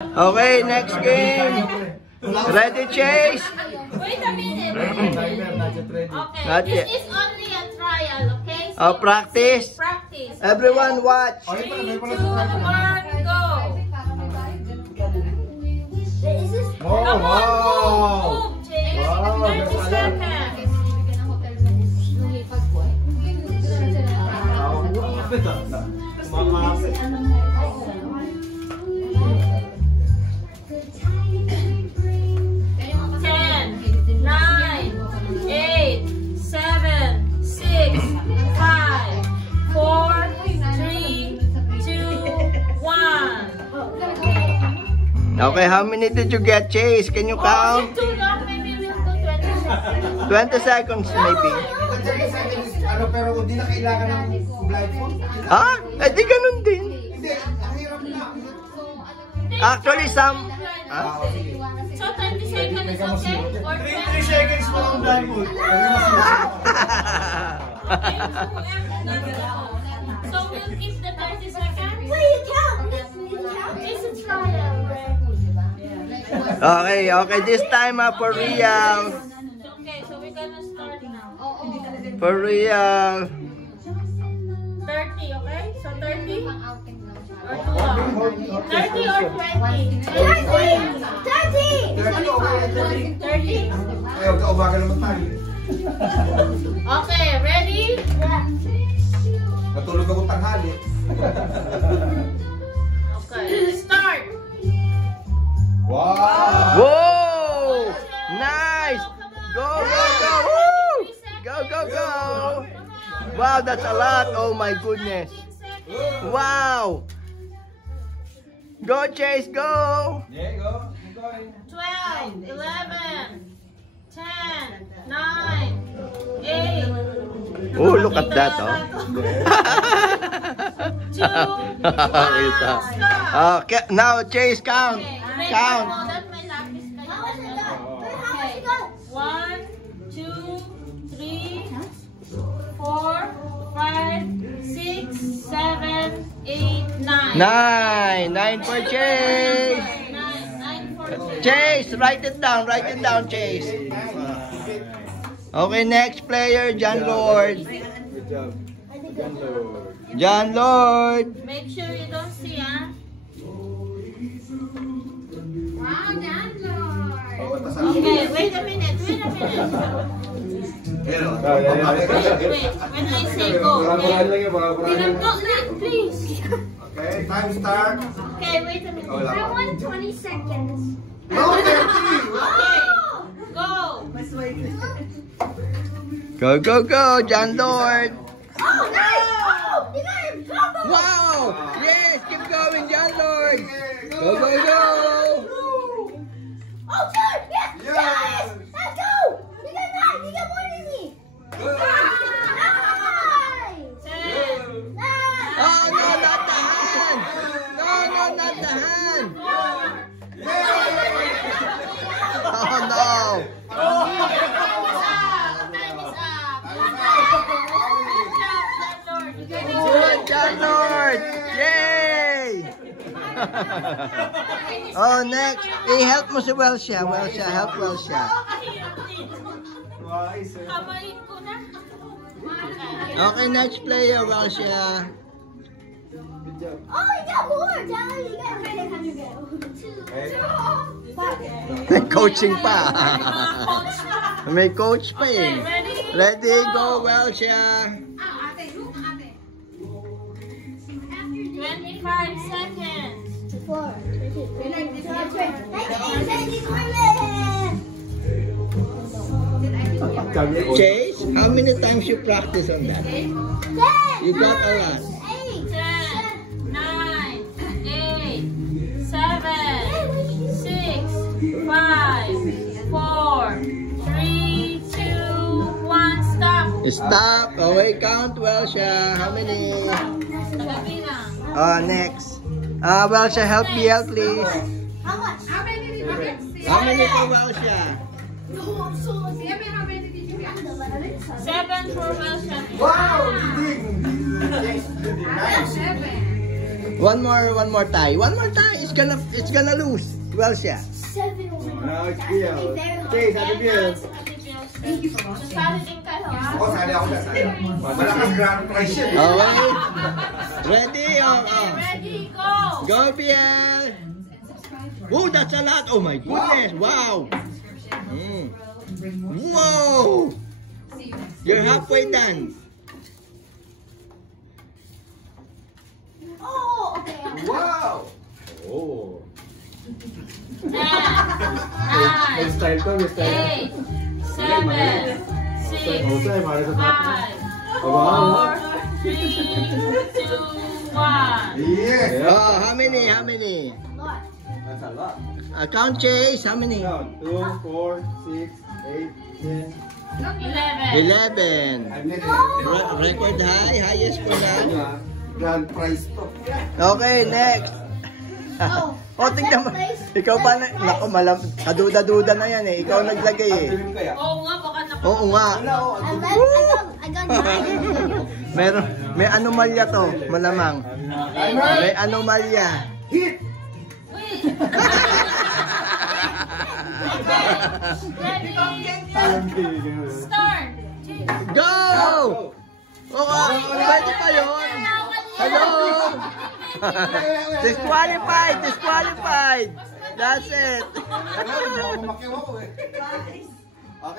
Okay, next game. Ready, Chase? Wait a minute. Not Okay, yet. this is only a trial, okay? So Oh, practice. Practice. Everyone watch. 3, 2, 1, go. Oh, Come on, wow. move, Chase. Wow, 30 that's seconds. Okay, how many did you get, Chase? Can you count? Too long, maybe we'll do 20 seconds. 20 seconds maybe. Ano, pero hindi na kailangan ng blindfold. Ah? Eh di ganun din. Hindi, ang hirap na. Actually, some... Ah, sige. So 30 seconds is okay? Or 3 seconds pa lang blindfold. So we'll keep the 30 seconds? Wait, you count. It's a trial. Okay, okay. This time for real. Okay, so we're gonna start now. For real. 30, okay? So 30? Or too long? 30 or 20? 30! 30? Ayaw, kaumaga naman tayo. Okay, ready? Natulog ako tanghali. Okay, start! Wow! Whoa! Nice! Go, go, go! Woo! Go, go, go! Wow, that's a lot. Oh my goodness. Wow! Go, Chase, go! Yeah, go. Keep going. 12, 11, 10, 9, 8. Oh, look at that, oh. 2, 1, Okay, now Chase, count. Count. Now that my lapis na How much you got? 1, 2, 3, 4, 5, 6, 7, 8, 9. 9 for Chase. 9 for Chase, write it down, Chase. Okay, next player, John Lord. Good job. John Lord. Make sure you don't see, ah. Wow, John Lord. Okay, wait a minute. Wait, when I say go, okay? Go, please. Okay, time start. Okay, wait a minute. I want 20 seconds. No, 30. Okay, go. Go, go, go, John Lord. Oh, nice! Oh, you got it! Wow! Yes, keep going, John Lord. Go, go, go. Oh, good! Yes! Yes! Yes! Let's go! You got 9! You got more than me! Nice! 10, Nice! Oh, no, not the hand. No, no, not the hand. Oh, no. Good, John Lord. Yay! Oh, next. I-help mo si Welsia. Welsia, help Welsia. Kamayin ko na. Okay, next player, Welsia. Oh, you got more! Dad, you got 100 go. 2, 5. Coaching pa. Coach na. May coach pa Okay, eh. ready? Ready, go, Welsia. 25 seconds. 4, 3, 2, 1. Chase, how many times you practice on that? You got a lot. 10, 9, 8, 7, 6, 5, 4, 3, 2, 1, stop. Stop. Away count, Welsia. How many? Nagabilang. Next. Welsia, help BL, please. How much? How many did you get? How many for Welsia? No, I'm so lucky. How many did you get? 7 for Wilson. Wow! Leading! Yes, nice. One more tie. One more tie. it's gonna lose. 12 siya. 7 over. Okay, sabi Bill. Sasali din kayo, ha? Ako, sali ako na. Sali. Malakas grand prize yan. Okay. Ready? Okay, ready, go! Go, Biel! Oh, that's a lot. Oh my goodness. Wow. Whoa. You're halfway done. Oh, okay. Wow! Oh. 10, 9, May style to, may style. 8, 7, 6, Jose, para sa 5, 4, 3, 2, 1. Yes! Oh, how many? How many? Lot. That's a lot. Count, Chase. How many? 2, 4, 6, 8, 10. 11. Record high. Highest po na. Grand prize to. Okay, next. Oh, Oh, tingnan mo. Ikaw pa na. Naku, kaduda-duda na yan eh. Ikaw naglagay eh. Film kaya? Oo nga, baka Oo nga. I got 9. May anomalya to. Malamang. May anomalya. Hit! Wait! Ready? Start! Go! Okay, pwede pa yun. Hello? Disqualified! Disqualified! That's it. Makiyaw ako eh.